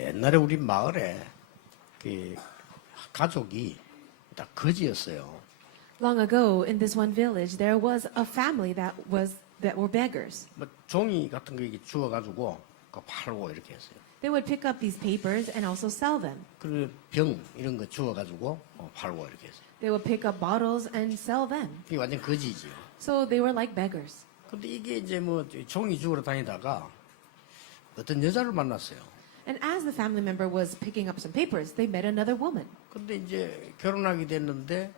옛날에 우리 마을에 그 가족이 다 거지였어요. Long ago, in this one village, there was a family that were beggars. 뭐 종이 같은 거 이렇게 주워가지고 그거 팔고 이렇게 했어요. They would pick up these papers and also sell them. 그리고 병 이런 거 주워가지고 팔고 이렇게 했어요. They would pick up bottles and sell them. 이게 완전 거지지요. So they were like beggars. 근데 이게 이제 뭐 종이 주우러 다니다가 어떤 여자를 만났어요. And as the family member was picking up some papers, they met another woman. 근데 이제 결혼하게 됐는데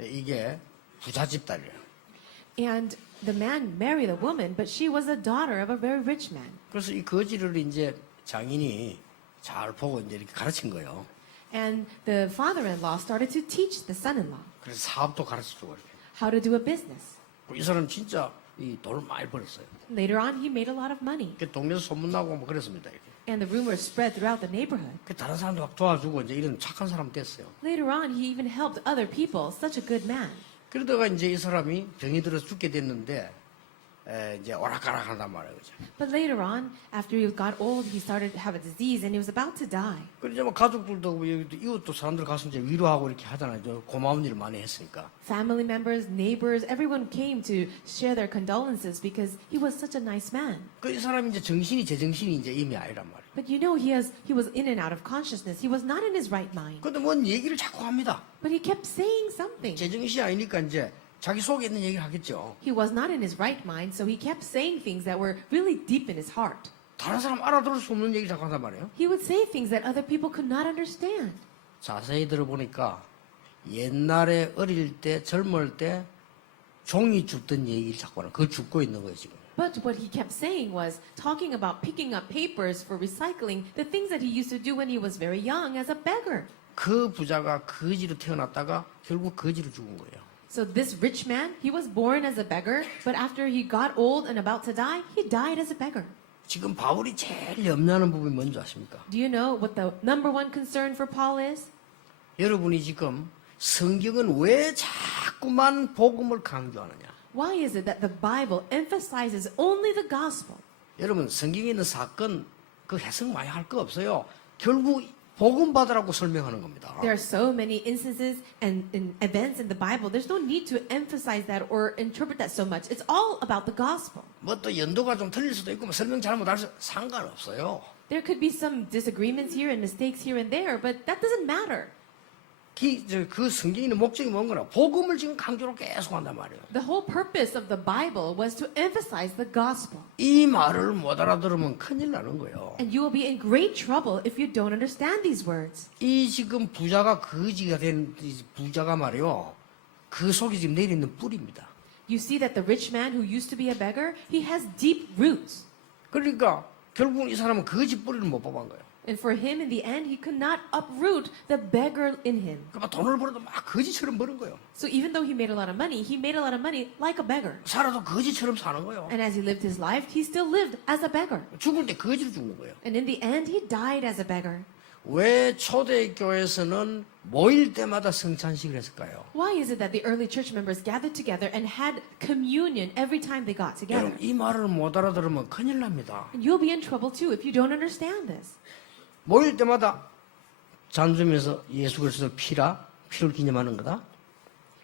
이게 부잣집 딸이에요. And the man married a woman, but she was a daughter of a very rich man. 그래서 이 거지를 이제 장인이 잘 보고 이제 이렇게 가르친 거예요. And the father-in-law started to teach the son-in-law 그래서 사업도 가르쳐주고 이렇게. how to do a business. 이 사람 진짜 이 돈을 많이 벌었어요. Later on, he made a lot of money. 그 동네에서 소문나고 뭐 그랬습니다. 이렇게. And the rumors spread throughout the neighborhood. 그 다른 사람도 막 도와주고 이제 이런 착한 사람 됐어요. Later on, he even helped other people. Such a good man. 그러다가 이제 이 사람이 병이 들어서 죽게 됐는데 이제 오락가락 한단 말이에요. 그죠? But later on, after he got old, he started to have a disease and he was about to die. 그리고 이제 뭐 가족들도 뭐 이웃도 사람들 가서 이제 위로하고 이렇게 하잖아요. 저 고마운 일을 많이 했으니까. Family members, neighbors, everyone came to share their condolences because he was such a nice man. 그 이 사람이 이제 정신이 제정신이 이제 이미 아니란 말이에요. But you know, he was in and out of consciousness. He was not in his right mind. 근데 뭔 얘기를 자꾸 합니다. But he kept saying something. 제정신이 아니니까 이제 자기 속에 있는 얘기를 하겠죠. He was not in his right mind, so he kept saying things that were really deep in his heart. 다른 사람 알아들을 수 없는 얘기를 자꾸 한단 말이에요. He would say things that other people could not understand. 자세히 들어보니까 옛날에 어릴 때 젊을 때 종이 줍던 얘기를 자꾸 하는 그걸 줍고 있는 거예요 지금. But what he kept saying was talking about picking up papers for recycling, the things that he used to do when he was very young as a beggar. 그 부자가 거지로 태어났다가 결국 거지로 죽은 거예요. So this rich man, he was born as a beggar, but after he got old and about to die, he died as a beggar. 지금 바울이 제일 염려하는 부분이 뭔지 아십니까? Do you know what the number one concern for Paul is? 여러분이 지금 성경은 왜 자꾸만 복음을 강조하느냐? Why is it that the Bible emphasizes only the gospel? 여러분 성경에 있는 사건 그 해석 많이 할 거 없어요. 결국 복음 받으라고 설명하는 겁니다. There are so many instances and events in the Bible. There's no need to emphasize that or interpret that so much. It's all about the gospel. 뭐 또 연도가 좀 틀릴 수도 있고 뭐 설명 잘못할 수 상관없어요. There could be some disagreements here and mistakes here and there, but that doesn't matter. 그 성경에 있는 목적이 뭔가라? 복음을 지금 강조로 계속 한단 말이에요. The whole purpose of the Bible was to emphasize the gospel. 이 말을 못 알아들으면 큰일 나는 거예요. And you will be in great trouble if you don't understand these words. 이 지금 부자가 거지가 된 이 부자가 말이요. 그 속에 지금 내리는 뿌리입니다. You see that the rich man who used to be a beggar, he has deep roots. 그러니까 결국 이 사람은 거지 뿌리를 못 뽑은 거예요. And for him, in the end, he could not uproot the beggar in him. 그러니까 돈을 벌어도 막 거지처럼 버는 거예요. So even though he made a lot of money, he made a lot of money like a beggar. 살아도 거지처럼 사는 거예요. And as he lived his life, he still lived as a beggar. 죽을 때 거지로 죽는 거예요. And in the end, he died as a beggar. 왜 초대교회에서는 모일 때마다 성찬식을 했을까요? Why is it that the early church members gathered together and had communion every time they got together? 여러분 이 말을 못 알아들으면 큰일 납니다. And you'll be in trouble too if you don't understand this. 모일 때마다 잔주면서 예수 그리스도 피를 기념하는 거다.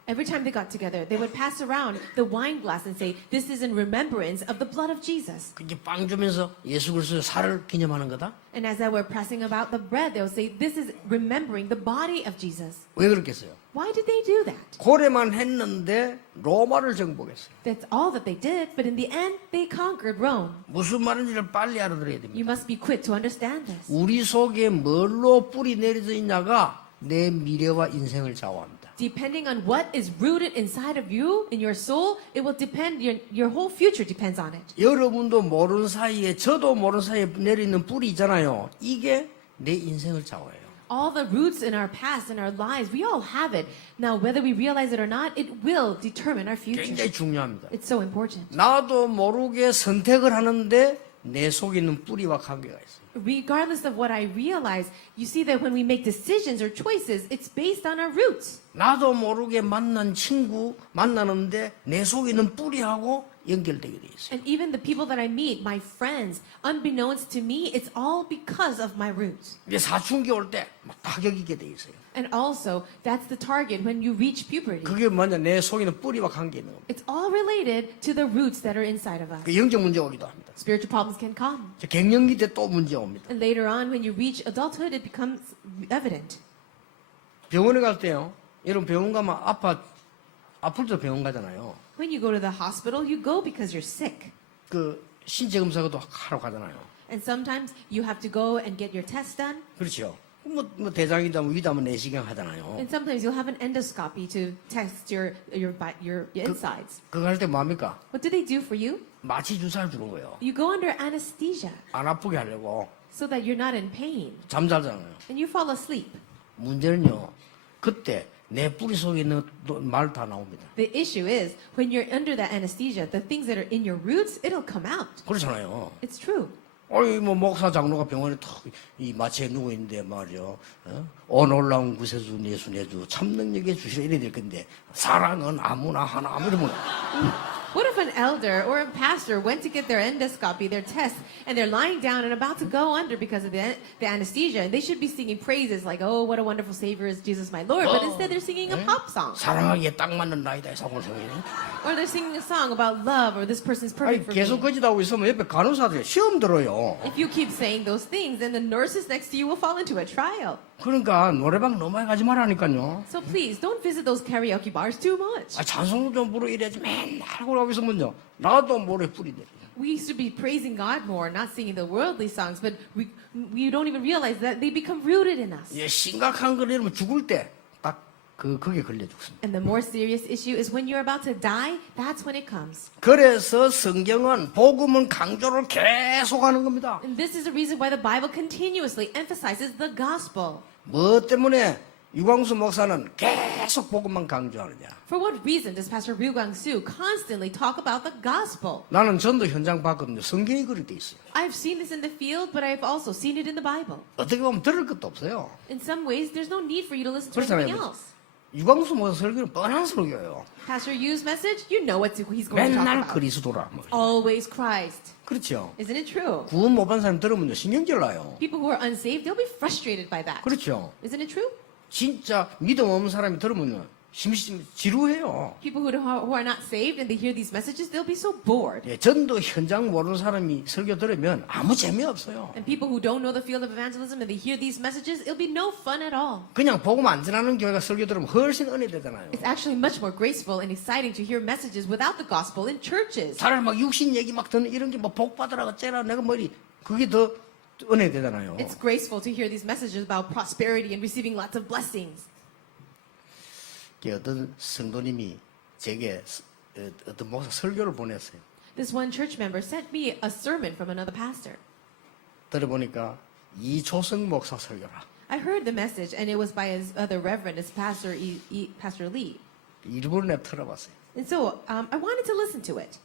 Every time they got together, they would pass around the wine glass and say, "This is in remembrance of the blood of Jesus." 이제 빵 주면서 예수 그리스도 살을 기념하는 거다. And as they were passing about the bread, they would say, "This is remembering the body of Jesus." 왜 그렇겠어요? Why did they do that? 고래만 했는데 로마를 정복했어요. That's all that they did, but in the end, they conquered Rome. 무슨 말인지를 빨리 알아들어야 됩니다. You must be quick to understand this. 우리 속에 뭘로 뿌리 내려져 있냐가 내 미래와 인생을 좌우합니다. Depending on what is rooted inside of you, in your soul, it will depend, your whole future depends on it. 여러분도 모르는 사이에 저도 모르는 사이에 내려있는 뿌리 있잖아요. 이게 내 인생을 좌우해요. All the roots in our past, in our lives, we all have it. Now, whether we realize it or not, it will determine our future. 굉장히 중요합니다. It's so important. 나도 모르게 선택을 하는데 내 속에 있는 뿌리와 관계가 있어요. Regardless of what I realize, you see that when we make decisions or choices, it's based on our roots. 나도 모르게 만난 친구 만나는데 내 속에 있는 뿌리하고 연결되게 돼 있어요. And even the people that I meet, my friends, unbeknownst to me, it's all because of my roots. 이제 사춘기 올 때 막 타격이게 돼 있어요. And also, that's the target when you reach puberty. 그게 뭐냐, 내 속에 있는 뿌리와 관계 있는 겁니다. It's all related to the roots that are inside of us. 그 영적 문제 오기도 합니다. Spiritual problems can come. 이제 갱년기 때 또 문제 옵니다. And later on, when you reach adulthood, it becomes evident. 병원에 갈 때요, 여러분 병원 가면 아플 때 병원 가잖아요. When you go to the hospital, you go because you're sick. 그 신체 검사도 하러 가잖아요. And sometimes you have to go and get your tests done. 그렇죠. 뭐 대장이다, 뭐 위다면 내시경 하잖아요. And sometimes you'll have an endoscopy to test your insides. 그거 할 때 뭐합니까? What do they do for you? 마취 주사를 주는 거예요. You go under anesthesia 안 아프게 하려고 so that you're not in pain. 잠자잖아요. And you fall asleep. 문제는요, 그때 내 뿌리 속에 있는 말 다 나옵니다. The issue is, when you're under that anesthesia, the things that are in your roots, it'll come out. 그렇잖아요. It's true. 어이 뭐 목사 장로가 병원에 탁이 마취에 누워 있는데 말이요. 어 놀라운 구세주 예수 내주 참 능력의 주시라 이래 될 건데 사랑은 아무나 하나 이러면 What if an elder or a pastor went to get their endoscopy, their test, and they're lying down and about to go under because of the anesthesia, and they should be singing praises like, "Oh, what a wonderful Savior is Jesus, my Lord," but instead they're singing a pop song, 사랑하기에 딱 맞는 나이다 사고성이네. or they're singing a song about love, or this person's 아니 perfect for 계속 me. 거짓하고 있으면 옆에 간호사들이 시험 들어요. If you keep saying those things, then the nurses next to you will fall into a trial. 그러니까 노래방 너무 많이 가지 말라니까요. So please don't visit those karaoke bars too much. 아, 찬송도 좀 부르 이래야지 맨날 하고 있으면요. 나도 모래 뿌리 내려. We used to be praising God more, not singing the worldly songs, but we don't even realize that they become rooted in us. 예, 심각한 걸 이러면 죽을 때 딱 그게 걸려 죽습니다. And the more serious issue is when you're about to die, that's when it comes. 그래서 성경은 복음은 강조를 계속하는 겁니다. And this is the reason why the Bible continuously emphasizes the gospel. 뭐 때문에 유광수 목사는 계속 복음만 강조하느냐? For what reason does Pastor Ryu Gang-soo constantly talk about the gospel? 나는 전도 현장 봤거든요. 성경이 그렇게 돼 있어요. I've seen this in the field, but I've also seen it in the Bible. 어떻게 보면 들을 것도 없어요. In some ways, there's no need for you to listen to 그렇잖아요. anything else. 유광수 목사 설교는 뻔한 설교예요. Pastor Yu's message, you know what he's going to talk 맨날 about. 그리스도라. 뭐. Always Christ. 그렇죠. Isn't it true? 구원 못 받은 사람 들으면요. 신경질 나요. People who are unsaved, they'll be frustrated by that. 그렇죠. Isn't it true? 진짜 믿음 없는 사람이 들으면요. 지루해요. People who are not saved and they hear these messages, they'll be so bored. 예, 전도 현장 모르는 사람이 설교 들으면 아무 재미없어요. And people who don't know the field of evangelism and they hear these messages, it'll be no fun at all. 그냥 복음 안 전하는 교회가 설교 들으면 훨씬 은혜되잖아요. It's actually much more graceful and exciting to hear messages without the gospel in churches. 차라리 막 육신 얘기 막 듣는 이런 게 뭐 복 받으라 어째라 내가 머리 그게 더 은혜되잖아요. It's graceful to hear these messages about prosperity and receiving lots of blessings. 어떤 성도님이 제게 어떤 목사 설교를 보냈어요. This one church member sent me a sermon from another pastor. 들어보니까 이초성 목사 설교라. I heard the message and it was by his other reverend, his pastor, Pastor Lee. 일부러 내가 들어봤어요. And so I wanted to listen to it.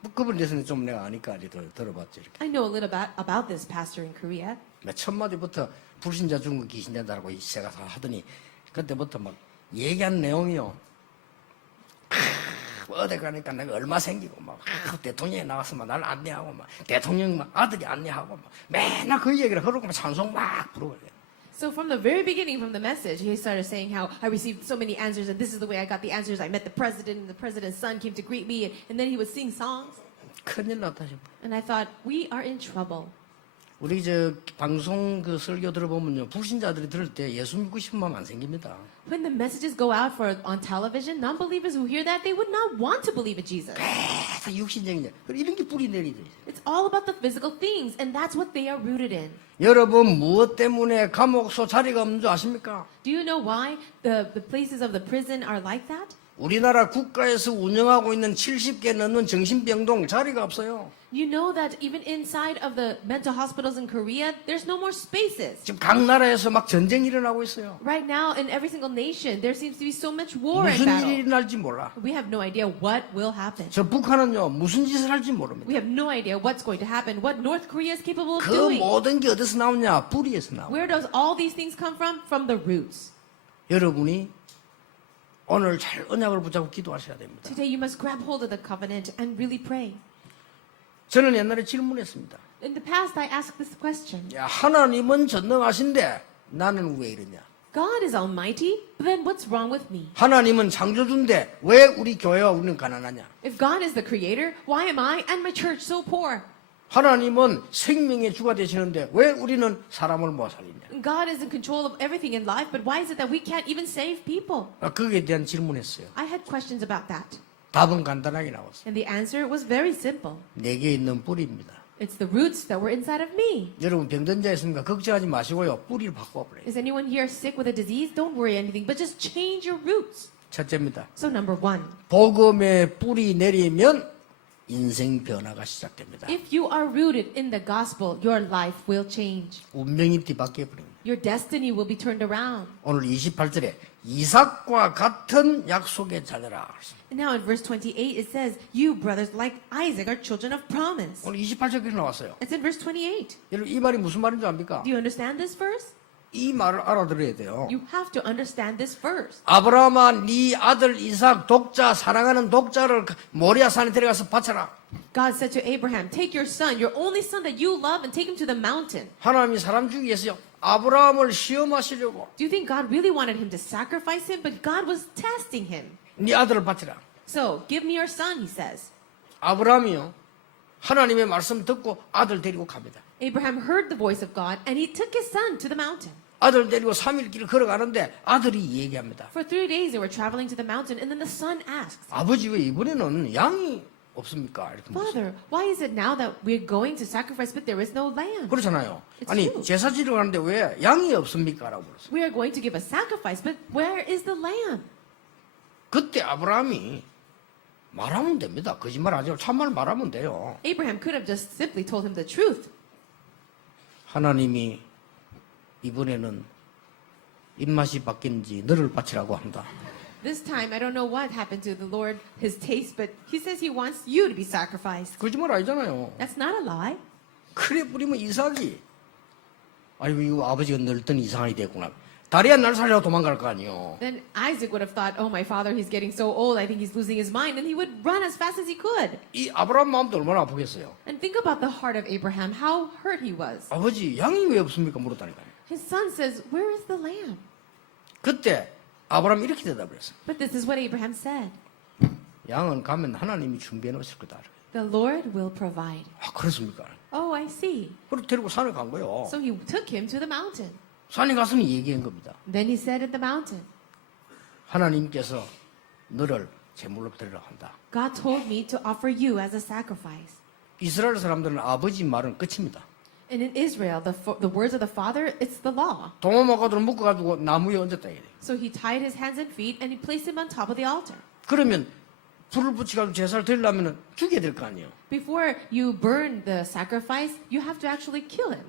뭐 그분에 대해서는 좀 내가 아니까 들어봤죠. 이렇게. I know a little about this pastor in Korea. 첫 마디부터 불신자 중국 귀신된다라고 제가 다 하더니 그때부터 막 얘기한 내용이요. 어디 가니까 내가 얼마 생기고 막 대통령이 나왔으면 날 안내하고 막 대통령 막 아들이 안내하고 막 맨날 그 얘기를 하고 막 찬송 막 부르고 그래요. So from the very beginning, from the message, he started saying how I received so many answers, and this is the way I got the answers. I met the president, and the president's son came to greet me, and then he would sing songs. 큰일 났다 싶어. And I thought, we are in trouble. 우리 저 방송 그 설교 들어보면요 불신자들이 들을 때 예수 믿고 싶은 마음 안 생깁니다. When the messages go out on television, non-believers who hear that, they would not want to believe in Jesus. 계속 육신적인 이런 게 뿌리 내리죠. It's all about the physical things, and that's what they are rooted in. 여러분 무엇 때문에 감옥소 자리가 없는 줄 아십니까? Do you know why the places of the prison are like that? 우리나라 국가에서 운영하고 있는 70개 넘는 정신병동 자리가 없어요. You know that even inside of the mental hospitals in Korea, there's no more spaces. 지금 각 나라에서 막 전쟁이 일어나고 있어요. Right now, in every single nation, there seems to be so much war and 무슨 일이 battle. 일어날지 몰라. We have no idea what will happen. 저 북한은요 무슨 짓을 할지 모릅니다. We have no idea what's going to happen, what North Korea is capable of 그 doing. 모든 게 어디서 나오냐? 뿌리에서 나와. Where does all these things come from? From the roots. 여러분이 오늘 잘 언약을 붙잡고 기도하셔야 됩니다. Today you must grab hold of the covenant and really pray. 저는 옛날에 질문했습니다. In the past, I asked this question. 야, 하나님은 전능하신데 나는 왜 이러냐? God is almighty, but then what's wrong with me? 하나님은 창조주인데 왜 우리 교회와 우리는 가난하냐? If God is the creator, why am I and my church so poor? 하나님은 생명의 주가 되시는데 왜 우리는 사람을 못 살리냐? God is in control of everything in life, but why is it that we can't even save people? 거기에 대한 질문했어요. I had questions about that. 답은 간단하게 나왔어요. And the answer was very simple. 내게 있는 뿌리입니다. It's the roots that were inside of me. 여러분 병든 자 있습니까? 걱정하지 마시고요. 뿌리를 바꿔버려요. Is anyone here sick with a disease? Don't worry anything, but just change your roots. 첫째입니다. So number one, 복음의 뿌리 내리면 인생 변화가 시작됩니다. if you are rooted in the gospel, your life will change. 운명이 뒤바뀌어 버립니다. Your destiny will be turned around. 오늘 28절에 이삭과 같은 약속의 자녀라. And now in verse 28, it says, you brothers like Isaac are children of promise. 오늘 28절에 나왔어요. It's in verse 28. 여러분 이 말이 무슨 말인 줄 압니까? Do you understand this verse? 이 말을 알아들어야 돼요. You have to understand this verse. 아브라함아 네 아들 이삭 독자 사랑하는 독자를 모리아산에 데려가서 바쳐라. God said to Abraham, take your son, your only son that you love, and take him to the mountain. 하나님이 사람 주기 위해서요. 아브라함을 시험하시려고 Do you think God really wanted him to sacrifice him? But God was testing him. 네 아들을 바치라. So, give me your son, he says. 아브라함이요. 하나님의 말씀 듣고 아들 데리고 갑니다. Abraham heard the voice of God, and he took his son to the mountain. 아들 데리고 3일 길을 걸어가는데 아들이 얘기합니다. For 3 days they were traveling to the mountain, and then the son asks, 아버지 왜 이번에는 양이 없습니까? 이렇게 물었어요. Father, why is it now that we're going to sacrifice, but there is no lamb? 그렇잖아요. It's 아니 true. 제사 지러 가는데 왜 양이 없습니까? 라고 물었어요. We are going to give a sacrifice, but where is the lamb? 그때 아브라함이 말하면 됩니다. 거짓말 하지 말고 참말 말하면 돼요. Abraham could have just simply told him the truth. 하나님이 이번에는 입맛이 바뀐지 너를 바치라고 한다. This time, I don't know what happened to the Lord, his taste, but he says he wants you to be sacrificed. 거짓말 아니잖아요. That's not a lie. 그래 뿌리면 이삭이 아이고 이거 아버지가 늙더니 이상하게 됐구나. 다리야 날 살려고 도망갈 거 아니에요. Then Isaac would have thought, oh, my father, he's getting so old, I think he's losing his mind, and he would run as fast as he could. 이 아브라함 마음도 얼마나 아프겠어요. And think about the heart of Abraham, how hurt he was. 아버지 양이 왜 없습니까? 물었다니까요. His son says, where is the lamb? 그때 아브라함이 이렇게 대답을 했어요. But this is what Abraham said. 양은 가면 하나님이 준비해 놓으실 거다. The Lord will provide. 아 그렇습니까? Oh, I see. 그리고 데리고 산에 간 거예요. So he took him to the mountain. 산에 가서는 얘기한 겁니다. Then he said at the mountain, 하나님께서 너를 제물로 드리라 한다. God told me to offer you as a sacrifice. 이스라엘 사람들은 아버지 말은 끝입니다. And in Israel, the words of the father, it's the law. 도마마가도를 묶어가지고 나무에 얹었다 이래. So he tied his hands and feet and he placed him on top of the altar. 그러면 불을 붙여가지고 제사를 드리려면 죽여야 될 거 아니에요. Before you burn the sacrifice, you have to actually kill him.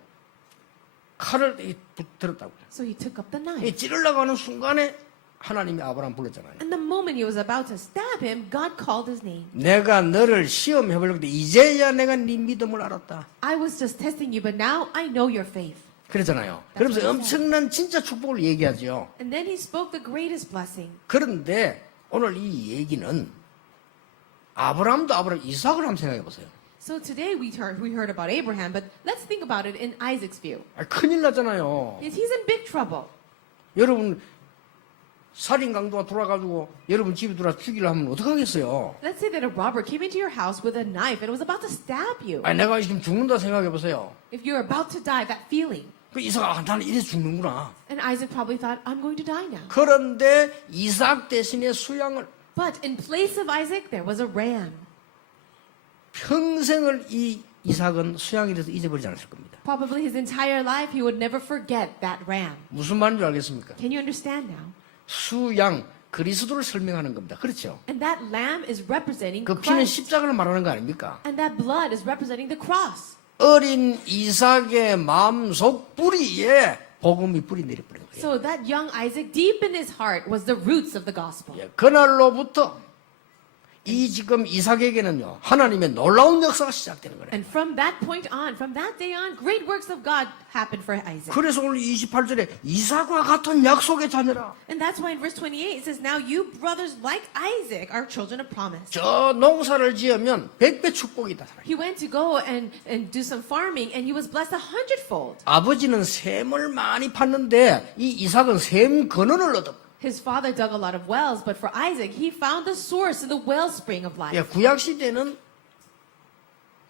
칼을 들었다고요. So he took up the knife. 이 찌르려고 하는 순간에 하나님이 아브라함 불렀잖아요. And the moment he was about to stab him, God called his name. 내가 너를 시험해보려고 했는데 이제야 내가 네 믿음을 알았다. I was just testing you, but now I know your faith. 그랬잖아요. That's 그러면서 what he said. 엄청난 진짜 축복을 얘기하죠. And then he spoke the greatest blessing. 그런데 오늘 이 얘기는 아브라함도 아브라함 이삭을 한번 생각해 보세요. So today we heard about Abraham, but let's think about it in Isaac's view. 큰일 났잖아요. He's in big trouble. 여러분 살인 강도가 돌아가지고 여러분 집에 들어와 죽이려 하면 어떡하겠어요? Let's say that a robber came into your house with a knife and was about to stab you. 아니 내가 지금 죽는다 생각해 보세요. If you're about to die, that feeling. 그 이삭아 나는 이래서 죽는구나. And Isaac probably thought, I'm going to die now. 그런데 이삭 대신에 수양을 But in place of Isaac, there was a ram. 평생을 이 이삭은 수양에 대해서 잊어버리지 않았을 겁니다. Probably his entire life, he would never forget that ram. 무슨 말인지 알겠습니까? Can you understand now? 수양 그리스도를 설명하는 겁니다. 그렇죠? And that lamb is representing 그 피는 Christ. 십자가를 말하는 거 아닙니까? And that blood is representing the cross. 어린 이삭의 마음속 뿌리에 복음이 뿌리 내려버린 거예요. So that young Isaac, deep in his heart, was the roots of the gospel. 예, 그날로부터 이 지금 이삭에게는요, 하나님의 놀라운 역사가 시작되는 거예요. And from that point on, from that day on, great works of God happened for Isaac. 그래서 오늘 28절에 이삭과 같은 약속의 자녀라. And that's why in verse 28 it says, now you brothers like Isaac are children of promise. 저 농사를 지으면 100배 축복이다. He went to go and do some farming and he was blessed 100-fold. 아버지는 샘을 많이 팠는데 이 이삭은 샘 근원을 얻어. His father dug a lot of wells, but for Isaac, he found the source in the wellspring of life. 예, 구약 시대는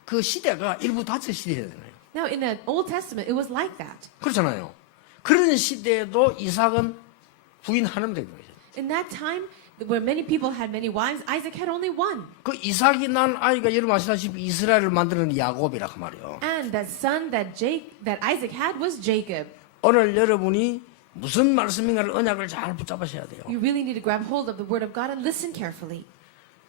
그 시대가 일부 다처 시대잖아요. Now, in the Old Testament, it was like that. 그렇잖아요. 그런 시대에도 이삭은 부인 하나면 된 거예요. In that time, where many people had many wives, Isaac had only one. 그 이삭이 난 아이가 여러분 아시다시피 이스라엘을 만드는 야곱이라 그 말이에요. And that son that Isaac had was Jacob. 오늘 여러분이 무슨 말씀인가를 언약을 잘 붙잡으셔야 돼요. You really need to grab hold of the word of God and listen carefully.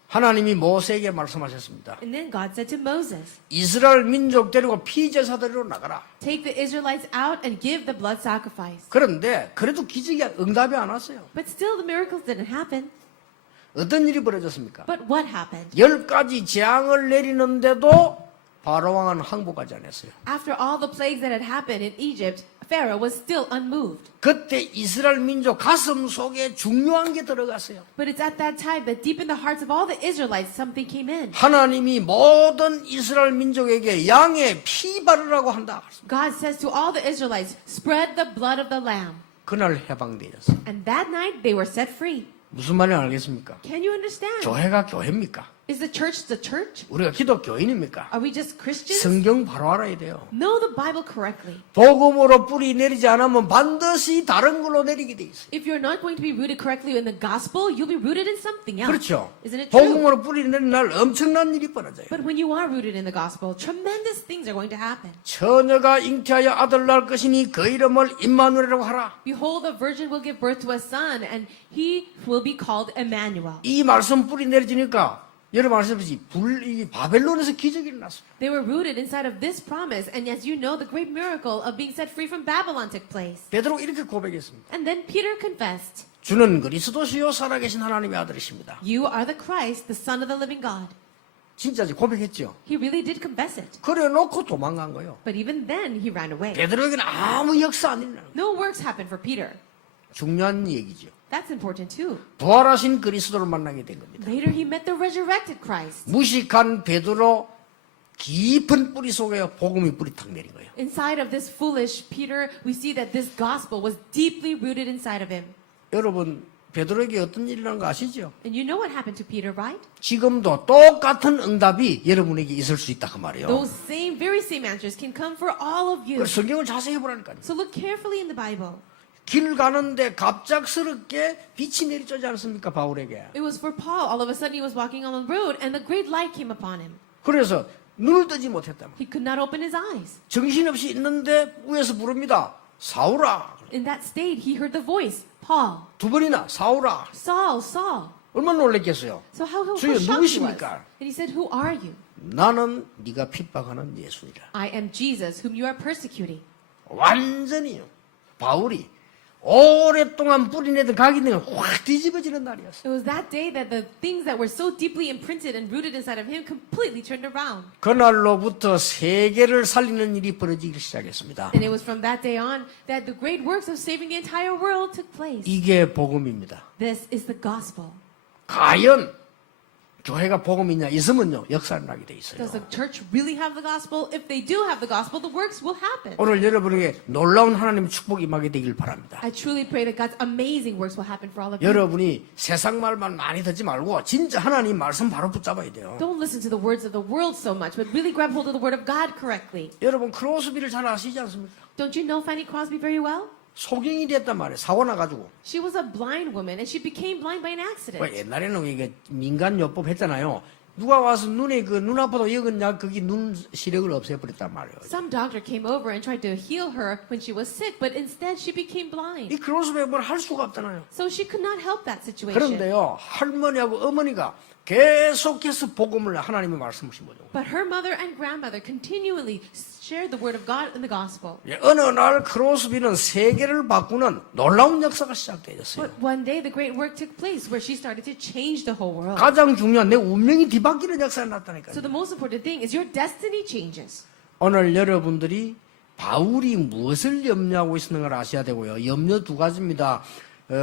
하나님이 모세에게 말씀하셨습니다. And then God said to Moses, 이스라엘 민족 데리고 피제사들로 나가라. take the Israelites out and give the blood sacrifice. 그런데 그래도 기적이 응답이 안 왔어요. But still the miracles didn't happen. 어떤 일이 벌어졌습니까? But what happened? 10가지 재앙을 내리는데도 바로 왕은 항복하지 않았어요. After all the plagues that had happened in Egypt, Pharaoh was still unmoved. 그때 이스라엘 민족 가슴 속에 중요한 게 들어갔어요. But it's at that time that deep in the hearts of all the Israelites, something came in. 하나님이 모든 이스라엘 민족에게 양의 피 바르라고 한다. God says to all the Israelites, spread the blood of the lamb. 그날 해방되었어요. And that night they were set free. 무슨 말인지 알겠습니까? Can you understand? 교회가 교회입니까? Is the church? 우리가 기독교인입니까? Are we just Christians? 성경 바로 알아야 돼요. Know the Bible correctly. 복음으로 뿌리 내리지 않으면 반드시 다른 걸로 내리게 돼 있어요. If you're not going to be rooted correctly in the gospel, you'll be rooted in something else. 그렇죠. Isn't it true? 복음으로 뿌리 내리는 날 엄청난 일이 벌어져요. But when you are rooted in the gospel, tremendous things are going to happen. 처녀가 잉태하여 아들 낳을 것이니 그 이름을 임마누엘이라고 하라. Behold, the virgin will give birth to a son, and he will be called Emmanuel. 이 말씀 뿌리 내려지니까 여러분 아시다시피 이 바벨론에서 기적이 일어났어요. They were rooted inside of this promise, and as you know, the great miracle of being set free from Babylon took place. 베드로가 이렇게 고백했습니다. And then Peter confessed, 주는 그리스도시요 살아계신 하나님의 아들이십니다. you are the Christ, the Son of the living God. 진짜지 고백했죠. He really did confess it. 그래 놓고 도망간 거예요. But even then, he ran away. 베드로에게는 아무 역사 안 일어나는 거예요. No works happened for Peter. 중요한 얘기죠. That's important too. 부활하신 그리스도를 만나게 된 겁니다. Later, he met the resurrected Christ. 무식한 베드로 깊은 뿌리 속에 복음이 뿌리 탁 내린 거예요. Inside of this foolish Peter, we see that this gospel was deeply rooted inside of him. 여러분 베드로에게 어떤 일이 일어난 거 아시죠? And you know what happened to Peter, right? 지금도 똑같은 응답이 여러분에게 있을 수 있다 그 말이에요. Those very same answers can come for all of you. 그 성경을 자세히 보라니까요. So look carefully in the Bible. 길 가는데 갑작스럽게 빛이 내리쬐지 않습니까 바울에게? It was for Paul. All of a sudden he was walking on the road and the great light came upon him. 그래서 눈을 뜨지 못했다. He could not open his eyes. 정신없이 있는데 위에서 부릅니다. 사울아. In that state, he heard the voice, Paul, 두 번이나 사울아. Saul, Saul. 얼마나 놀랬겠어요. So how 주여, shocked he was. 누구십니까? And he said, who are you? 나는 네가 핍박하는 예수니라. I am Jesus, whom you are persecuting. 완전히요. 바울이 오랫동안 뿌리내던 각인들은 확 뒤집어지는 날이었어요. It was that day that the things that were so deeply imprinted and rooted inside of him completely turned around. 그날로부터 세계를 살리는 일이 벌어지기 시작했습니다. And it was from that day on that the great works of saving the entire world took place. 이게 복음입니다. This is the gospel. 과연 교회가 복음이냐 있으면요 역사를 나게 돼 있어요. Does the church really have the gospel? If they do have the gospel, the works will happen. 오늘 여러분에게 놀라운 하나님의 축복이 임하게 되길 바랍니다. I truly pray that God's amazing works will happen for all of you. 여러분이 세상 말만 많이 듣지 말고 진짜 하나님 말씀 바로 붙잡아야 돼요. Don't listen to the words of the world so much, but really grab hold of the word of God correctly. 여러분 크로스비를 잘 아시지 않습니까? Don't you know Fanny Crosby very well? 소경이 됐단 말이에요. 사고 나가지고. She was a blind woman and she became blind by an accident. 옛날에는 이게 민간요법 했잖아요. 누가 와서 눈에 그 눈 아파도 여겼냐 거기 눈 시력을 없애버렸단 말이에요. Some doctor came over and tried to heal her when she was sick, but instead she became blind. 이 크로스비를 뭘 할 수가 없잖아요. So she could not help that situation. 그런데요 할머니하고 어머니가 계속해서 복음을 하나님의 말씀을 심어줘. But her mother and grandmother continually shared the word of God in the gospel. 어느 날 크로스비는 세계를 바꾸는 놀라운 역사가 시작되었어요. But one day the great work took place where she started to change the whole world. 가장 중요한 내 운명이 뒤바뀌는 역사가 났다니까요. So the most important thing is your destiny changes. 오늘 여러분들이 바울이 무엇을 염려하고 있는 걸 아셔야 되고요. 염려 두 가지입니다.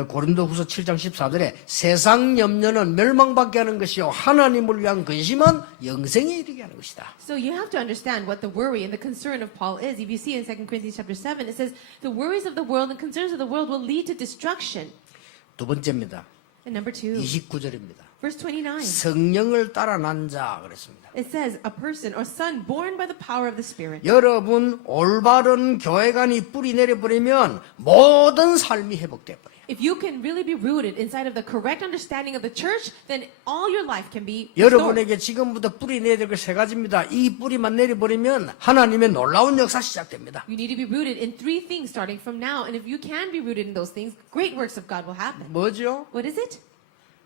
고린도후서 7장 14절에 세상 염려는 멸망받게 하는 것이요 하나님을 위한 근심은 영생에 이르게 하는 것이다. So you have to understand what the worry and the concern of Paul is. If you see in 2 Corinthians chapter 7, it says the worries of the world and concerns of the world will lead to destruction. 두 번째입니다. And number 2, 29절입니다. verse 29. 성령을 따라 난 자 그랬습니다. It says, a person or son born by the power of the Spirit. 여러분 올바른 교회관이 뿌리 내려버리면 모든 삶이 회복돼 버려요. If you can really be rooted inside of the correct understanding of the church, then all your life can be restored. 여러분에게 지금부터 뿌리 내야 될 것 세 가지입니다. 이 뿌리만 내려버리면 하나님의 놀라운 역사 시작됩니다. You need to be rooted in 3 things starting from now. And if you can be rooted in those things, great works of God will happen. 뭐죠? What is it?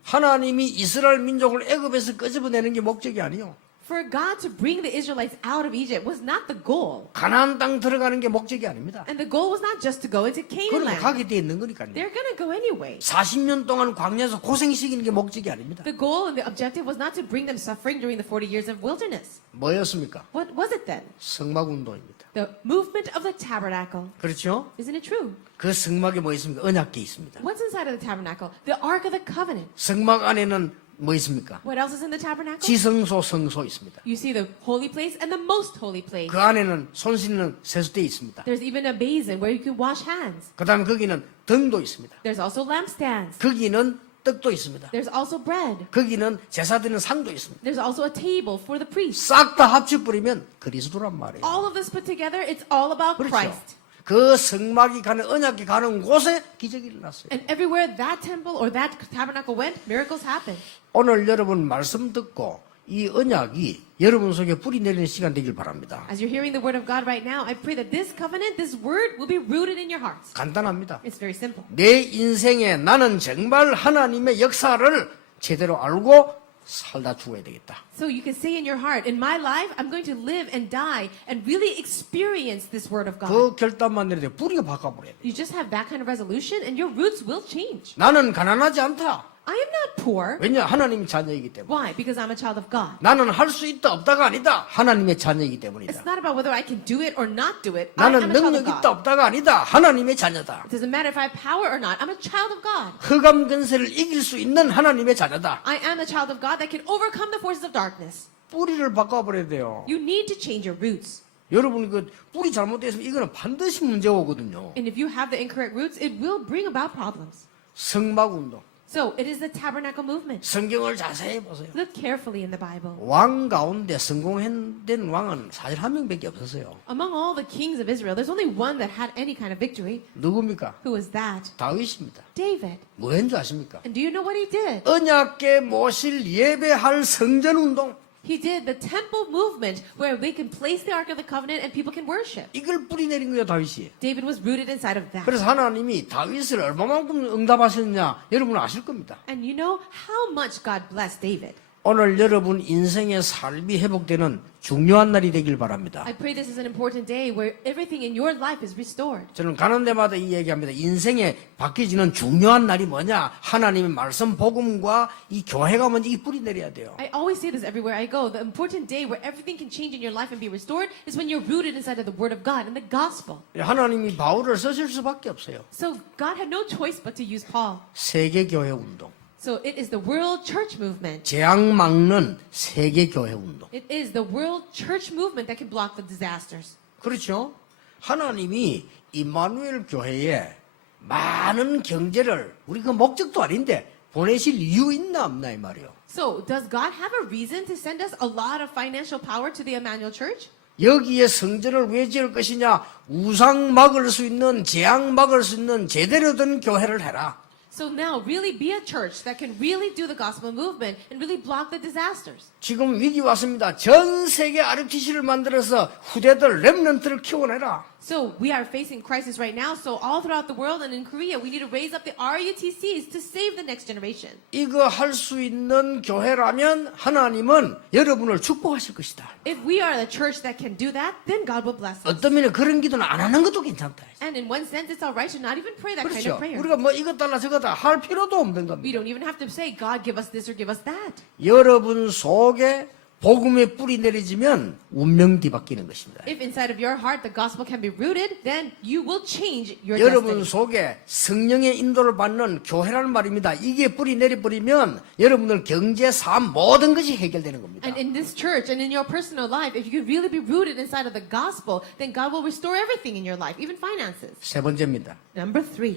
하나님이 이스라엘 민족을 애굽에서 끄집어내는 게 목적이 아니요. For God to bring the Israelites out of Egypt was not the goal. 가나안 땅 들어가는 게 목적이 아닙니다. And the goal was not just to go into Canaan 그럼 land. 가게 돼 있는 거니까요. They're going to go anyway. 40년 동안 광야에서 고생시키는 게 목적이 아닙니다. The goal and the objective was not to bring them suffering during the 40 years of wilderness. 뭐였습니까? What was it then? 성막운동입니다. The movement of the tabernacle. 그렇죠? Isn't it true? 그 성막에 뭐 있습니까? 언약궤 있습니다. What's inside of the tabernacle? The Ark of the Covenant. 성막 안에는 뭐 있습니까? What else is in the tabernacle? 지성소, 성소 있습니다. You see the holy place and the most holy place. 그 안에는 손 씻는 세수대 있습니다. There's even a basin where you can wash hands. 그 다음에 거기는 등도 있습니다. There's also lampstands. 거기는 떡도 있습니다. There's also bread. 거기는 제사 드리는 상도 있습니다. There's also a table for the priest. 싹 다 합쳐버리면 그리스도란 말이에요. All of this put together, it's all about 그렇죠. Christ. 그 성막이 가는 언약이 가는 곳에 기적이 일어났어요. And everywhere that temple or that tabernacle went, miracles happened. 오늘 여러분 말씀 듣고 이 언약이 여러분 속에 뿌리 내리는 시간 되길 바랍니다. As you're hearing the word of God right now, I pray that this covenant, this word will be rooted in your hearts. 간단합니다. It's very simple. 내 인생에 나는 정말 하나님의 역사를 제대로 알고 살다 죽어야 되겠다. So you can say in your heart, in my life, I'm going to live and die and really experience this word of God. 그 결단만 내려도 뿌리가 바꿔버려야 돼. You just have that kind of resolution and your roots will change. 나는 가난하지 않다. I am not poor. 왜냐? 하나님의 자녀이기 때문에. Why? Because I'm a child of God. 나는 할 수 있다 없다가 아니다. 하나님의 자녀이기 때문이다. It's not about whether I can do it or not do it. I am 나는 a child 능력 of 있다 God. 없다가 아니다. 하나님의 자녀다. It doesn't matter if I have power or not. I'm a child of God. 흑암 근세를 이길 수 있는 하나님의 자녀다. I am a child of God that can overcome the forces of darkness. 뿌리를 바꿔버려야 돼요. You need to change your roots. 여러분 그 뿌리 잘못됐으면 이거는 반드시 문제 오거든요. And if you have the incorrect roots, it will bring about problems. 성막운동. So it is the tabernacle movement. 성경을 자세히 보세요. Look carefully in the Bible. 왕 가운데 성공된 왕은 사실 한 명밖에 없었어요. Among all the kings of Israel, there's only one that had any kind of victory. 누굽니까? Who was that? 다윗입니다. David. 뭐 했는지 아십니까? And do you know what he did? 언약궤 모실 예배할 성전운동. He did the temple movement where they can place the Ark of the Covenant and people can worship. 이걸 뿌리 내린 거예요, 다윗이. David was rooted inside of that. 그래서 하나님이 다윗을 얼마만큼 응답하셨느냐 여러분은 아실 겁니다. And you know how much God blessed David. 오늘 여러분 인생의 삶이 회복되는 중요한 날이 되길 바랍니다. I pray this is an important day where everything in your life is restored. 저는 가는 데마다 이 얘기합니다. 인생에 바뀌어지는 중요한 날이 뭐냐? 하나님의 말씀, 복음과 이 교회가 먼저 이 뿌리 내려야 돼요. I always say this everywhere I go. The important day where everything can change in your life and be restored is when you're rooted inside of the Word of God and the Gospel. 하나님이 바울을 쓰실 수밖에 없어요. So God had no choice but to use Paul. 세계교회 운동. So it is the world church movement. 재앙 막는 세계교회 운동. It is the world church movement that can block the disasters. 그렇죠? 하나님이 임마누엘 교회에 많은 경제를 우리 그 목적도 아닌데 보내실 이유 있나 없나 이 말이에요. So does God have a reason to send us a lot of financial power to the Emmanuel Church? 여기에 성전을 왜 지을 것이냐? 우상 막을 수 있는, 재앙 막을 수 있는 제대로 된 교회를 해라. So now really be a church that can really do the gospel movement and really block the disasters. 지금 위기 왔습니다. 전 세계 RTC를 만들어서 후대들 렘넌트를 키워내라. So we are facing crisis right now. So all throughout the world and in Korea, we need to raise up the RUTCs to save the next generation. 이거 할 수 있는 교회라면 하나님은 여러분을 축복하실 것이다. If we are the church that can do that, then God will bless us. 어떤 면에 그런 기도는 안 하는 것도 괜찮다. And in one sense, it's all right to not even pray that kind 그렇죠. of prayer. 우리가 뭐 이것 달라 저것 달라 할 필요도 없는 겁니다. We don't even have to say, God, give us this or give us that. 여러분 속에 복음의 뿌리 내리지면 운명 뒤바뀌는 것입니다. If inside of your heart the gospel can be rooted, then you will change your 여러분 destiny. 속에 성령의 인도를 받는 교회라는 말입니다. 이게 뿌리 내려버리면 여러분들 경제, 삶 모든 것이 해결되는 겁니다. And in this church and in your personal life, if you could really be rooted inside of the gospel, then God will restore everything in your life, even finances. 세 번째입니다. Number 3,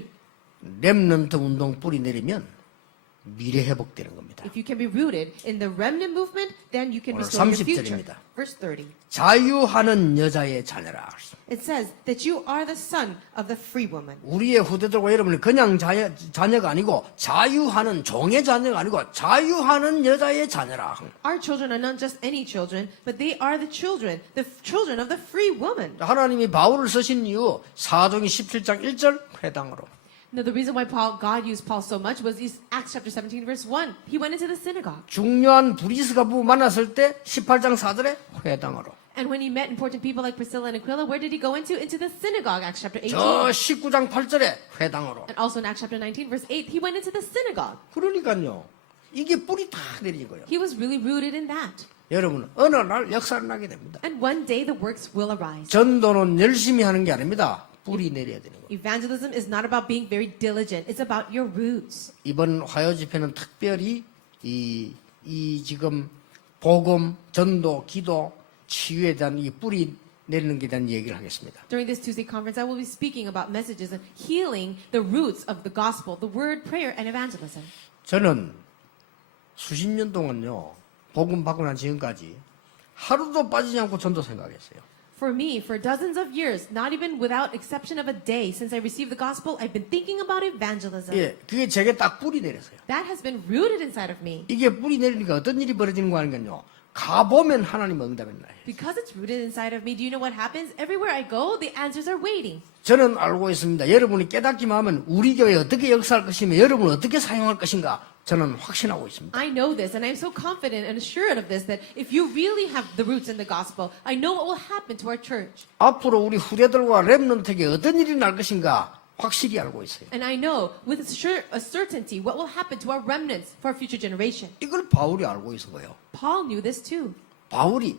렘넌트 운동 뿌리 내리면 미래 회복되는 겁니다. if you can be rooted in the remnant movement, then you can 오늘 restore your future. 30절입니다. Verse 30. 자유하는 여자의 자녀라. It says that you are the son of the free woman. 우리의 후대들과 여러분이 그냥 자녀가 아니고 자유하는 종의 자녀가 아니고 자유하는 여자의 자녀라. Our children are not just any children, but they are the children of the free woman. 하나님이 바울을 쓰신 이유 사도행전 17장 1절 회당으로. Now, the reason why God used Paul so much was Acts chapter 17, verse 1. He went into the synagogue. 중요한 브리스가 부부 만났을 때 18장 4절에 회당으로. And when he met important people like Priscilla and Aquila, where did he go into? Into the synagogue, Acts chapter 18. 저 19장 8절에 회당으로. And also in Acts chapter 19, verse 8, he went into the synagogue. 그러니까요. 이게 뿌리 다 내린 거예요. He was really rooted in that. 여러분 어느 날 역사를 나게 됩니다. And one day the works will arise. 전도는 열심히 하는 게 아닙니다. 뿌리 내려야 되는 거예요. Evangelism is not about being very diligent. It's about your roots. 이번 화요 집회는 특별히 이 지금 복음, 전도, 기도, 치유에 대한 이 뿌리 내리는 게 대한 얘기를 하겠습니다. During this Tuesday conference, I will be speaking about messages and healing the roots of the gospel, the word, prayer, and evangelism. 저는 수십 년 동안요 복음 받고 난 지금까지 하루도 빠지지 않고 전도 생각했어요. For me, for dozens of years, not even without exception of a day since I received the gospel, I've been thinking about evangelism. 예, 그게 제게 딱 뿌리 내렸어요. That has been rooted inside of me. 이게 뿌리 내리니까 어떤 일이 벌어지는 거 아니겠요? 가보면 하나님 응답했나 해요. Because it's rooted inside of me, do you know what happens? Everywhere I go, the answers are waiting. 저는 알고 있습니다. 여러분이 깨닫기만 하면 우리 교회 어떻게 역사할 것이며 여러분을 어떻게 사용할 것인가 저는 확신하고 있습니다. I know this, and I'm so confident and assured of this that if you really have the roots in the gospel, I know what will happen to our church. 앞으로 우리 후대들과 렘넌트에게 어떤 일이 날 것인가 확실히 알고 있어요. And I know with a certainty what will happen to our remnants for our future generation. 이걸 바울이 알고 있은 거예요. Paul knew this too. 바울이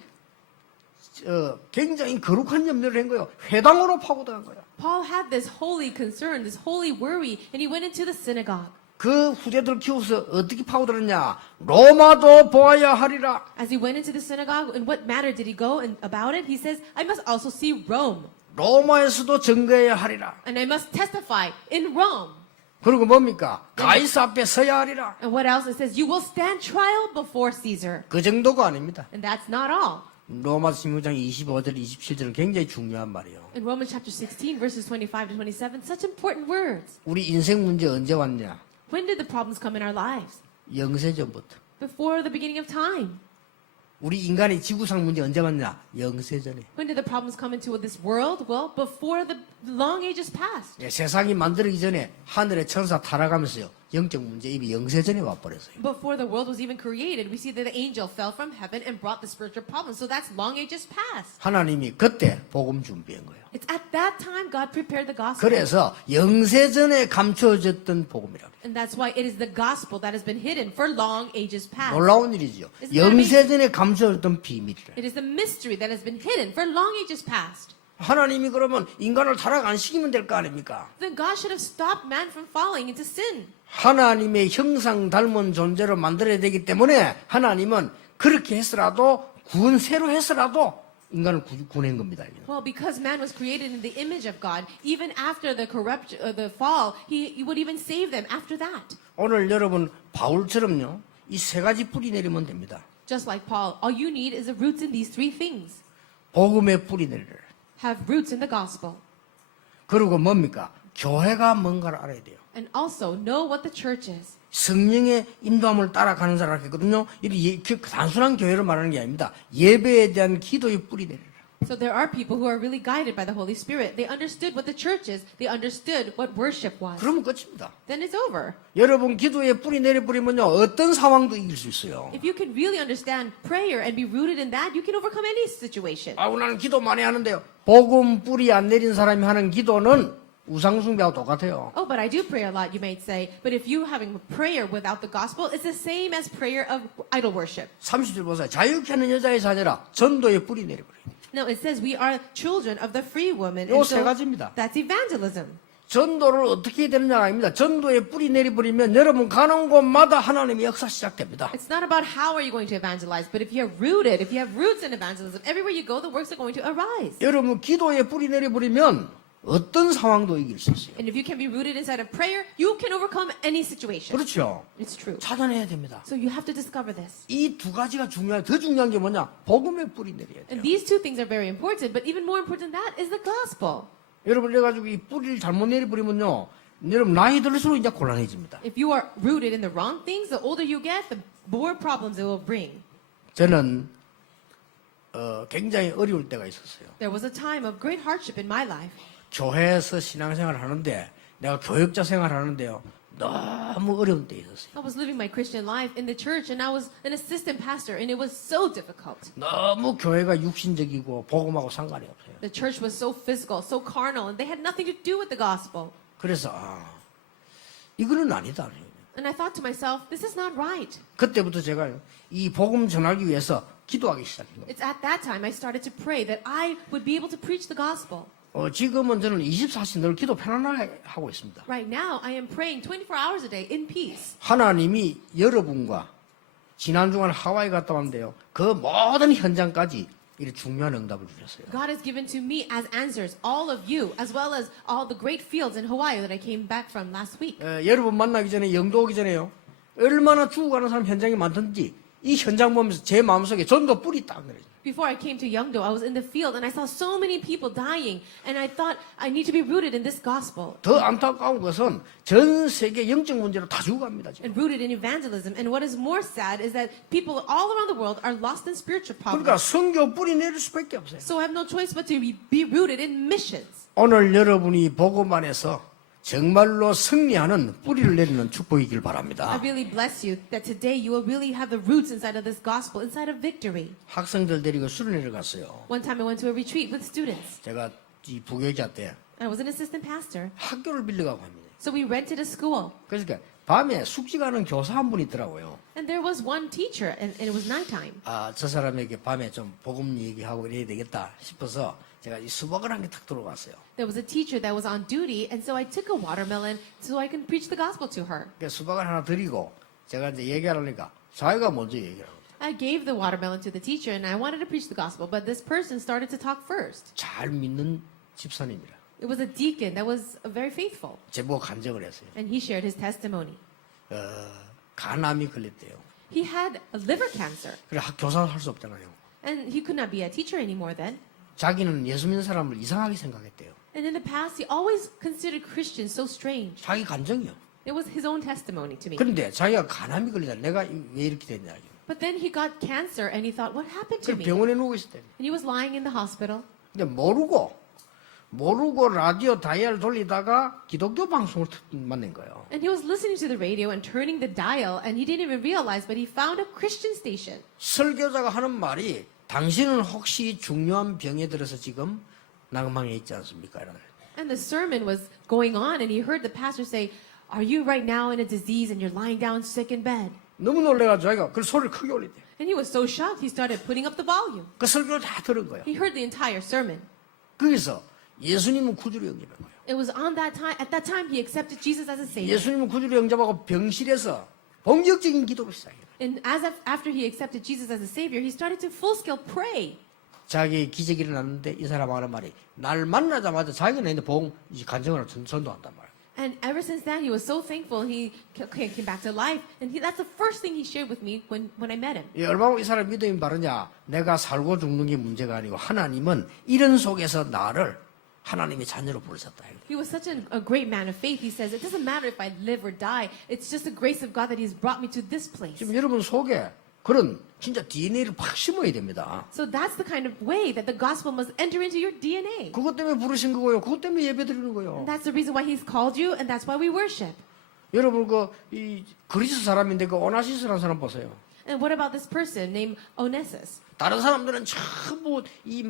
굉장히 거룩한 염려를 한 거예요. 회당으로 파고들어간 거예요. Paul had this holy concern, this holy worry, and he went into the synagogue. 그 후대들 키워서 어떻게 파고들었냐? 로마도 보아야 하리라. As he went into the synagogue, in what manner did he go and about it? He says, I must also see Rome, 로마에서도 증거해야 하리라. and I must testify in Rome. 그리고 뭡니까? 가이사 앞에 서야 하리라. And what else? It says, you will stand trial before Caesar. 그 정도가 아닙니다. And that's not all. 로마서 16장 25절 27절은 굉장히 중요한 말이에요. In Romans chapter 16, verses 25 to 27, such important words. 우리 인생 문제 언제 왔냐? When did the problems come in our lives? 영세전부터. Before the beginning of time. 우리 인간의 지구상 문제 언제 왔냐? 영세전에. When did the problems come into this world? Well, before the long ages past. 예, 세상이 만들어지기 전에 하늘의 천사 타락하면서요. 영적 문제 이미 영세전에 와버렸어요. Before the world was even created, we see that the angel fell from heaven and brought the spiritual problems. So that's long ages past. 하나님이 그때 복음 준비한 거예요. It's at that time God prepared the gospel. 그래서 영세전에 감춰졌던 복음이라고. And that's why it is the gospel that has been hidden for long ages past. 놀라운 일이죠. Isn't that 영세전에 감춰졌던 비밀이라. It is the mystery that has been hidden for long ages past. 하나님이 그러면 인간을 타락 안 시키면 될 거 아닙니까? Then God should have stopped man from falling into sin. 하나님의 형상 닮은 존재로 만들어야 되기 때문에 하나님은 그렇게 했으라도 새로 했으라도 인간을 구원한 겁니다. Well, because man was created in the image of God, even after the fall, he would even save them after that. 오늘 여러분 바울처럼요. 이 세 가지 뿌리 내리면 됩니다. Just like Paul, all you need is the roots in these three things. 복음의 뿌리 내리라. Have roots in the gospel. 그리고 뭡니까? 교회가 뭔가를 알아야 돼요. And also know what the church is. 성령의 인도함을 따라가는 사람이거든요. 이 단순한 교회를 말하는 게 아닙니다. 예배에 대한 기도의 뿌리 내리라. So there are people who are really guided by the Holy Spirit. They understood what the church is. They understood what worship was. 그러면 끝입니다. Then it's over. 여러분 기도에 뿌리 내려버리면요 어떤 상황도 이길 수 있어요. If you can really understand prayer and be rooted in that, you can overcome any situation. 아우 나는 기도 많이 하는데요. 복음 뿌리 안 내린 사람이 하는 기도는 우상숭배하고 똑같아요. Oh, but I do pray a lot, you might say. But if you having prayer without the gospel, it's the same as prayer of idol worship. 30절 보세요. 자유케 하는 여자의 자녀라 전도에 뿌리 내려버려요. No, it says we are children of the free woman. 요 And 세 so 가지입니다. that's evangelism. 전도를 어떻게 해야 되느냐가 아닙니다. 전도에 뿌리 내려버리면 여러분 가는 곳마다 하나님의 역사 시작됩니다. It's not about how are you going to evangelize, but if you have roots in evangelism, everywhere you go, the works are going to arise. 여러분 기도에 뿌리 내려버리면 어떤 상황도 이길 수 있어요. And if you can be rooted inside of prayer, you can overcome any situation. 그렇죠. It's true. 찾아내야 됩니다. So you have to discover this. 이 두 가지가 중요해요. 더 중요한 게 뭐냐? 복음에 뿌리 내려야 돼요. And these two things are very important, but even more important than that is the gospel. 여러분 그래가지고 이 뿌리를 잘못 내려버리면요. 여러분 나이 들수록 이제 곤란해집니다. If you are rooted in the wrong things, the older you get, the more problems it will bring. 저는 굉장히 어려울 때가 있었어요. There was a time of great hardship in my life. 교회에서 신앙생활을 하는데 내가 교역자 생활을 하는데요. 너무 어려운 때 있었어요. I was living my Christian life in the church and I was an assistant pastor and it was so difficult. 너무 교회가 육신적이고 복음하고 상관이 없어요. The church was so physical, so carnal, and they had nothing to do with the gospel. 그래서 이거는 아니다. And I thought to myself, this is not right. 그때부터 제가 이 복음 전하기 위해서 기도하기 시작한 겁니다. It's at that time I started to pray that I would be able to preach the gospel. 지금은 저는 24시 늘 기도 편안하게 하고 있습니다. Right now, I am praying 24 hours a day in peace. 하나님이 여러분과 지난 주간 하와이 갔다 왔는데요. 그 모든 현장까지 이렇게 중요한 응답을 주셨어요. God has given to me as answers all of you, as well as all the great fields in Hawaii that I came back from last week. 여러분 만나기 전에 영도 오기 전에요. 얼마나 죽어가는 사람 현장이 많던지 이 현장 보면서 제 마음속에 전도 뿌리 딱 내려요. Before I came to Yeongdo, I was in the field and I saw so many people dying, and I thought I need to be rooted in this gospel 더 안타까운 것은 전 세계 영적 문제로 다 죽어갑니다. 지금. and rooted in evangelism. And what is more sad is that people all around the world are lost in spiritual 그러니까 problems. 선교 뿌리 내릴 수밖에 없어요. So I have no choice but to be rooted in missions. 오늘 여러분이 복음 안에서 정말로 승리하는 뿌리를 내리는 축복이길 I 바랍니다. really bless you that today you will really have the roots inside of this gospel, inside of victory. 학생들 데리고 수련회를 갔어요. One time I went to a retreat with students. 제가 이 부교자 때 I was an assistant pastor. 학교를 빌려가고 합니다. So we rented a school. 그러니까 밤에 숙직하는 교사 한 분 있더라고요. And there was one teacher, and it was nighttime. 저 사람에게 밤에 좀 복음 얘기하고 이래야 되겠다 싶어서 제가 이 수박을 한 개 탁 들어갔어요. There was a teacher that was on duty, and so I took a watermelon so I can preach the gospel to her. 그러니까 수박을 하나 드리고 제가 이제 얘기하려니까 자기가 먼저 얘기를 하고 I gave the watermelon to the teacher, and I wanted to preach the gospel, but this person started to talk first. 잘 믿는 집사님이라 It was a deacon that was very faithful, 제보고 간증을 했어요. and he shared his testimony. 간암이 걸렸대요. He had a liver cancer, 그래 교사를 할 수 없잖아요. and he could not be a teacher anymore then. 자기는 예수 믿는 사람을 이상하게 생각했대요. And in the past, he always considered Christians so strange. 자기 간증이요. It was his own testimony to me. 그런데 자기가 간암이 걸리다 내가 왜 이렇게 됐냐. But then he got cancer, and he thought, what happened to 그래 me? 병원에 누워 있었대요. And he was lying in the hospital. 근데 모르고 라디오 다이얼 돌리다가 기독교 방송을 만난 거예요. And he was listening to the radio and turning the dial, and he didn't even realize, but he found a Christian station. 설교자가 하는 말이 당신은 혹시 중요한 병에 들어서 지금 낭망해 있지 않습니까? And the sermon was going on, and he heard the pastor say, are you right now in a disease and you're lying down sick in bed? 너무 놀래가지고 자기가 그 소리를 크게 올리대요. And he was so shocked, he started putting up the volume. 그 설교를 다 들은 거예요. He heard the entire sermon. 거기서 예수님은 구주로 영접한 거예요. It was on that time, at that time, he accepted Jesus as a savior. 예수님은 구주로 영접하고 병실에서 본격적인 기도를 시작해요. And after he accepted Jesus as a savior, he started to full-scale pray. 자기 기적이 일어났는데 이 사람 하는 말이 날 만나자마자 자기는 이제 복음 간증을 전도한단 말이에요. And ever since then, he was so thankful. He came back to life. And that's the first thing he shared with me when I met him. 얼마나 이 사람 믿음이 바르냐. 내가 살고 죽는 게 문제가 아니고 하나님은 이런 속에서 나를 하나님의 자녀로 부르셨다. He was such a great man of faith. He says, it doesn't matter if I live or die. It's just the grace of God that he's brought me to this place. 지금 여러분 속에 그런 진짜 DNA를 팍 심어야 됩니다. So that's the kind of way that the gospel must enter into your DNA. 그것 때문에 부르신 거고요. 그것 때문에 예배 드리는 거예요. And that's the reason why he's called you, and that's why we worship. 여러분 이 그리스 사람인데 그 오나시스라는 사람 보세요. And what about this person named Onesimus? 다른 사람들은 전부 이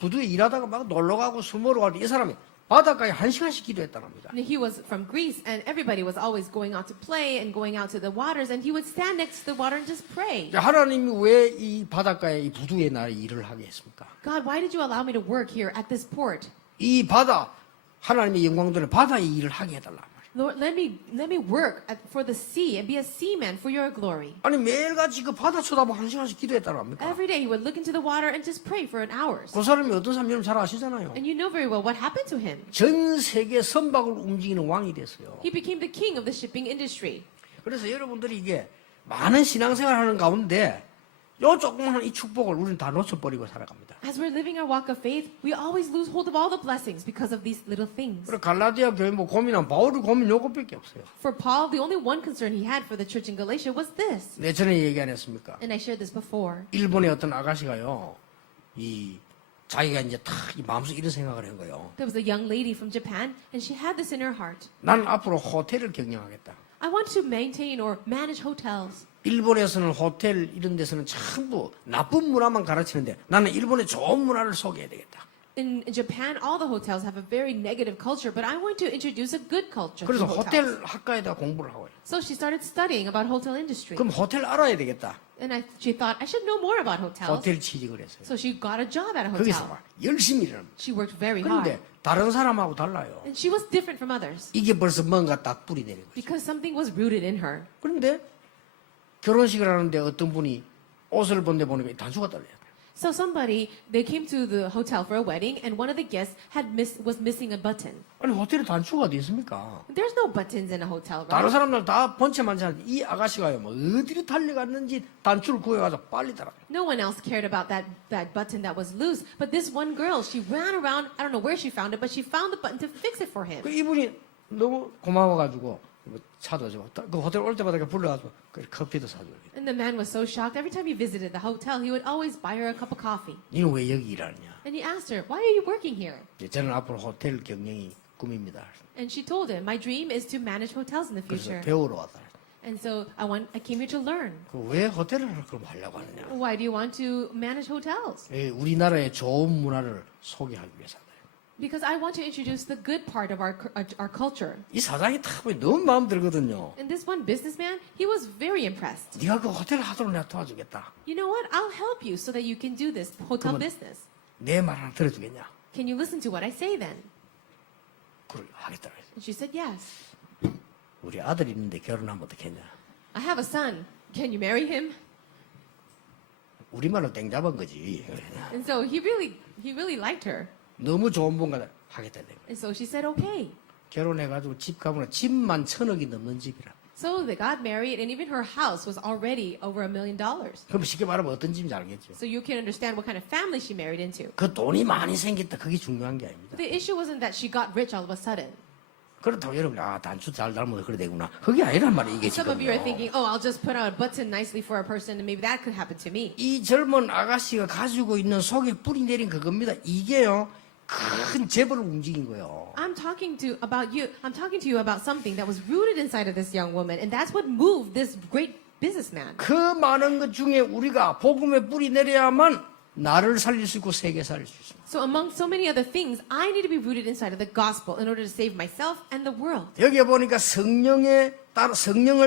부두에 일하다가 막 놀러 가고 술 먹으러 가고 이 사람이 바닷가에 1시간씩 기도했다랍니다. And he was from Greece, and everybody was always going out to play and going out to the waters, and he would stand next to the water and just pray. 하나님이 왜 이 바닷가에 이 부두에 나를 일을 하게 했습니까? God, why did you allow me to work here at this port? 이 바다 하나님의 영광들은 바다의 일을 하게 해달라 말이에요. Lord, let me work for the sea and be a seaman for your glory. 아니 매일같이 그 바다 쳐다보고 1시간씩 기도했다고 합니까? Every day he would look into the water and just pray for an hour. 그 사람이 어떤 사람인지 잘 아시잖아요. And you know very well what happened to him. 전 세계 선박을 움직이는 왕이 됐어요. He became the king of the shipping industry. 그래서 여러분들이 이게 많은 신앙생활 하는 가운데 요 조그마한 이 축복을 우리는 다 놓쳐버리고 살아갑니다. As we're living our walk of faith, we always lose hold of all the blessings because of these little things. 그리고 갈라디아 교회 고민한 바울의 고민 요것밖에 없어요. For Paul, the only one concern he had for the church in Galatia was this. 내 전에 얘기 안 했습니까? And I shared this before. 일본의 어떤 아가씨가요, 이 자기가 이제 탁 이 마음속에 이런 생각을 한 거예요. There was a young lady from Japan, and she had this in her heart. 나는 앞으로 호텔을 경영하겠다. I want to maintain or manage hotels. 일본에서는 호텔 이런 데서는 전부 나쁜 문화만 가르치는데 나는 일본의 좋은 문화를 소개해야 되겠다. In Japan, all the hotels have a very negative culture, but I want to introduce a good culture 그래서 to 호텔 hotels. 학과에다 공부를 하고요. So she started studying about hotel industry. 그럼 호텔 알아야 되겠다. And she thought, I should know more about hotels. 호텔 취직을 했어요. So she got a job at a 거기서 hotel. 막 열심히 일합니다. She worked very 그런데 hard. 다른 사람하고 달라요. And she was different from others 이게 벌써 뭔가 딱 뿌리 내린 거죠. because something was rooted in her. 그런데 결혼식을 하는데 어떤 분이 옷을 본데 보니까 단추가 떨려요. So they came to the hotel for a wedding, and one of the guests was missing a button. 아니 호텔에 단추가 어디 있습니까? There's no buttons in a hotel, 다른 right? 사람들 다 번체만체하는데 이 아가씨가요, 뭐 어디로 달려갔는지 단추를 구해가지고 빨리 달아. No one else cared about that button that was loose, but this one girl, she ran around. I don't know where she found it, but she found the button to fix it for him. 그 이분이 너무 고마워가지고 차도 줘. 그 호텔 올 때마다 불러가지고 커피도 사줘요. And the man was so shocked. Every time he visited the hotel, he would always buy her a cup of coffee. 너는 왜 여기 일하느냐? And he asked her, "Why are you working here?" 저는 앞으로 호텔 경영이 꿈입니다. And she told him, "My dream is to manage hotels in the 그래서 future." 배우러 왔다. And so I came here to learn. 왜 호텔을 그럼 하려고 하느냐? Why do you want to manage hotels? 우리나라의 좋은 문화를 소개하기 위해서. Because I want to introduce the good part of our culture. 이 사장이 딱 보니 너무 마음 들거든요. And this one businessman, he was very impressed. 네가 그 호텔 하도록 내가 도와주겠다. You know what? I'll help you so that you can do this hotel 그러면- business. 내 말 하나 들어주겠냐? Can you listen to what I say then? 그걸 하겠다. 그랬어요. And she said, yes. 우리 아들 있는데 결혼하면 어떻겠냐? I have a son. Can you marry him? 우리말로 땡 잡은 거지. And so he really liked her. 너무 좋은 분과 하겠다. 내가. And so she said, okay. 결혼해가지고 집 가보면 집만 1,000억이 넘는 집이라. So they got married, and even her house was already over $1 million. 그럼 쉽게 말하면 어떤 집인지 알겠죠? So you can understand what kind of family she married into. 그 돈이 많이 생겼다. 그게 중요한 게 아닙니다. The issue wasn't that she got rich all of a sudden. 그렇다고 여러분이 단추 잘 달면 그래 되구나. 그게 아니란 말이에요. 이게 Some of you are 지금요. thinking, oh, I'll just put out a button nicely for a person, and maybe that could happen to me. 이 젊은 아가씨가 가지고 있는 속에 뿌리 내린 그겁니다. 이게요. 큰 재벌을 움직인 거예요. I'm talking to you about something that was rooted inside of this young woman, and that's what moved this great businessman. 그 많은 것 중에 우리가 복음의 뿌리 내려야만 나를 살릴 수 있고 세계 살릴 수 있습니다. So among so many other things, I need to be rooted inside of the gospel in order to save myself and the world. 여기에 보니까 성령을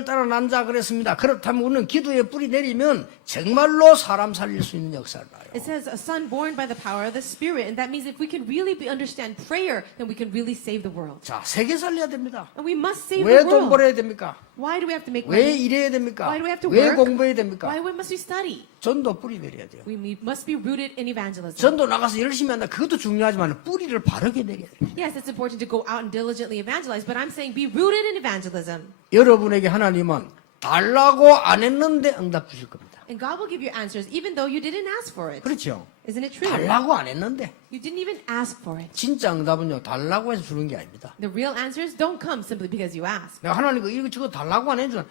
따라 난 자 그랬습니다. 그렇다면 우리는 기도에 뿌리 내리면 정말로 사람 살릴 수 있는 역사를 봐요. It says a son born by the power of the Spirit, and that means if we can really understand prayer, then we can really save the world. 자, 세계 살려야 됩니다. And we must save 왜 the 돈 world. 벌어야 됩니까? Why do we have to make 왜 money? 일해야 됩니까? Why do we have to 왜 work? 공부해야 됩니까? Why must we study? 전도 뿌리 내려야 돼요. We must be rooted in evangelism. 전도 나가서 열심히 한다. 그것도 중요하지만 뿌리를 바르게 내려야 돼요. Yes, it's important to go out and diligently evangelize, but I'm saying be rooted in evangelism. 여러분에게 하나님은 달라고 안 했는데 응답 주실 겁니다. And God will give you answers even though you didn't ask for it. 그렇죠? Isn't it true? 달라고 안 했는데 You didn't even ask for it. 진짜 응답은요 달라고 해서 주는 게 아닙니다. The real answers don't come simply because you ask. 내가 하나님 이거 저거 달라고 안 해주나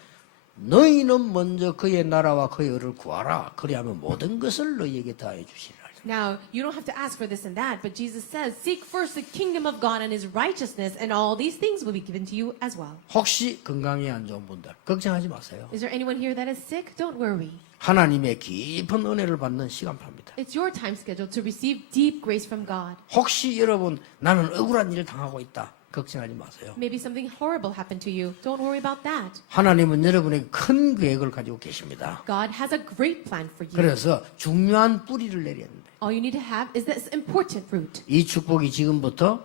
너희는 먼저 그의 나라와 그의 의를 구하라. 그리하면 모든 것을 너희에게 다해 주시리라. Now, you don't have to ask for this and that, but Jesus says, seek first the kingdom of God and his righteousness, and all these things will be given to you as well. 혹시 건강이 안 좋은 분들 걱정하지 마세요. Is there anyone here that is sick? Don't worry. 하나님의 깊은 은혜를 받는 시간표입니다. It's your time schedule to receive deep grace from God. 혹시 여러분 나는 억울한 일을 당하고 있다. 걱정하지 마세요. Maybe something horrible happened to you. Don't worry about that. 하나님은 여러분에게 큰 계획을 가지고 계십니다. God has a great plan for you. 그래서 중요한 뿌리를 내려야 합니다. All you need to have is this important root. 이 축복이 지금부터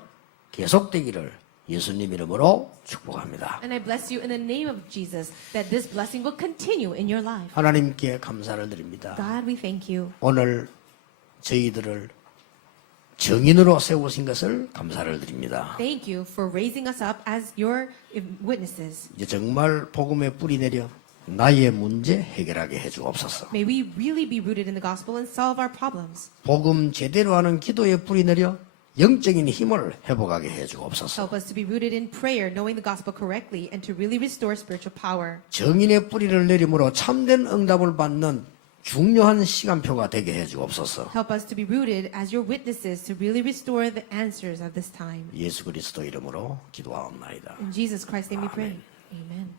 계속되기를 예수님 이름으로 축복합니다. And I bless you in the name of Jesus that this blessing will continue in your life. 하나님께 감사를 드립니다. God, we thank you. 오늘 저희들을 증인으로 세우신 것을 감사를 드립니다. Thank you for raising us up as your witnesses. 이제 정말 복음의 뿌리 내려 나의 문제 해결하게 해주옵소서. May we really be rooted in the gospel and solve our problems. 복음 제대로 하는 기도의 뿌리 내려 영적인 힘을 회복하게 해주옵소서. Help us to be rooted in prayer, knowing the gospel correctly, and to really restore spiritual power. 정인의 뿌리를 내림으로 참된 응답을 받는 중요한 시간표가 되게 해주옵소서. Help us to be rooted as your witnesses to really restore the answers of this time. 예수 그리스도 이름으로 기도하옵나이다. In Jesus Christ's name we pray. Amen.